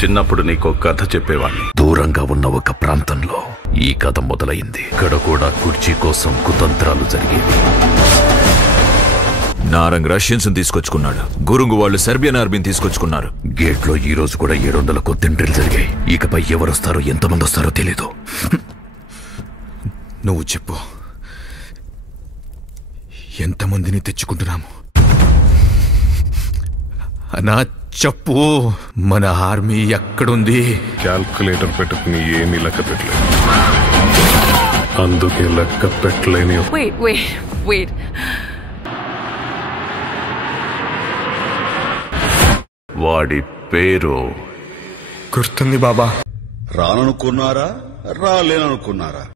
చిన్నప్పుడు నీకో కథ చెప్పేవాణ్ణి. దూరంగా ఉన్న ఒక ప్రాంతంలో ఈ కథ మొదలైంది. ఇక్కడ కూడా కుర్చీ కోసం కుతంత్రాలు జరిగేవి. నారంగ్ రష్యన్స్ తీసుకొచ్చుకున్నాడు. గురుంగు వాళ్ళు సెర్బియన్ ఆర్మీని తీసుకొచ్చుకున్నారు. గేట్ లో ఈ రోజు కూడా 700 కొత్తిండ్రీలు జరిగాయి. ఇకపై ఎవరొస్తారో ఎంతమంది వస్తారో తెలీదు. నువ్వు చెప్పు, ఎంతమందిని తెచ్చుకుంటున్నాము? అన్నా చెప్పు, మన ఆర్మీ ఎక్కడుంది? క్యాల్కులేటర్ పెట్టుకుని ఏమీ లెక్క పెట్టలేదు. అందుకే లెక్క పెట్టలేని వాడి పేరు గుర్తుంది బాబా. రాననుకున్నారా, రాలేననుకున్నారా?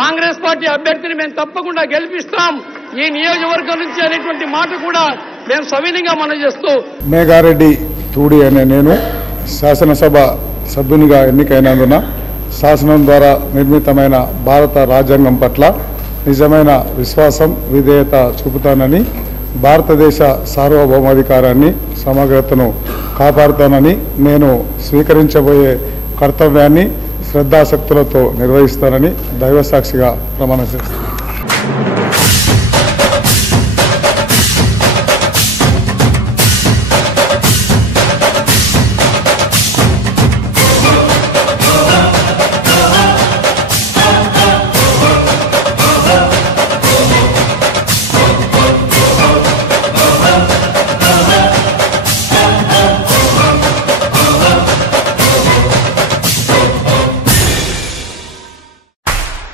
కాంగ్రెస్ పార్టీ అభ్యర్థిని మేము తప్పకుండా గెలిపిస్తాం ఈ నియోజకవర్గం నుంచి అనేటువంటి మాట కూడా మేము సవినయంగా మనవి చేస్తూ, మేఘారెడ్డి తూడి అనే నేను శాసనసభ సభ్యునిగా ఎన్నికైనందున శాసనం ద్వారా నిర్మితమైన భారత రాజ్యాంగం పట్ల నిజమైన విశ్వాసం, విధేయత చూపుతానని, భారతదేశ సార్వభౌమాధికారాన్ని, సమగ్రతను కాపాడుతానని, నేను స్వీకరించబోయే కర్తవ్యాన్ని శ్రద్ధాశక్తులతో నిర్వహిస్తానని దైవసాక్షిగా ప్రమాణం చేస్తాను.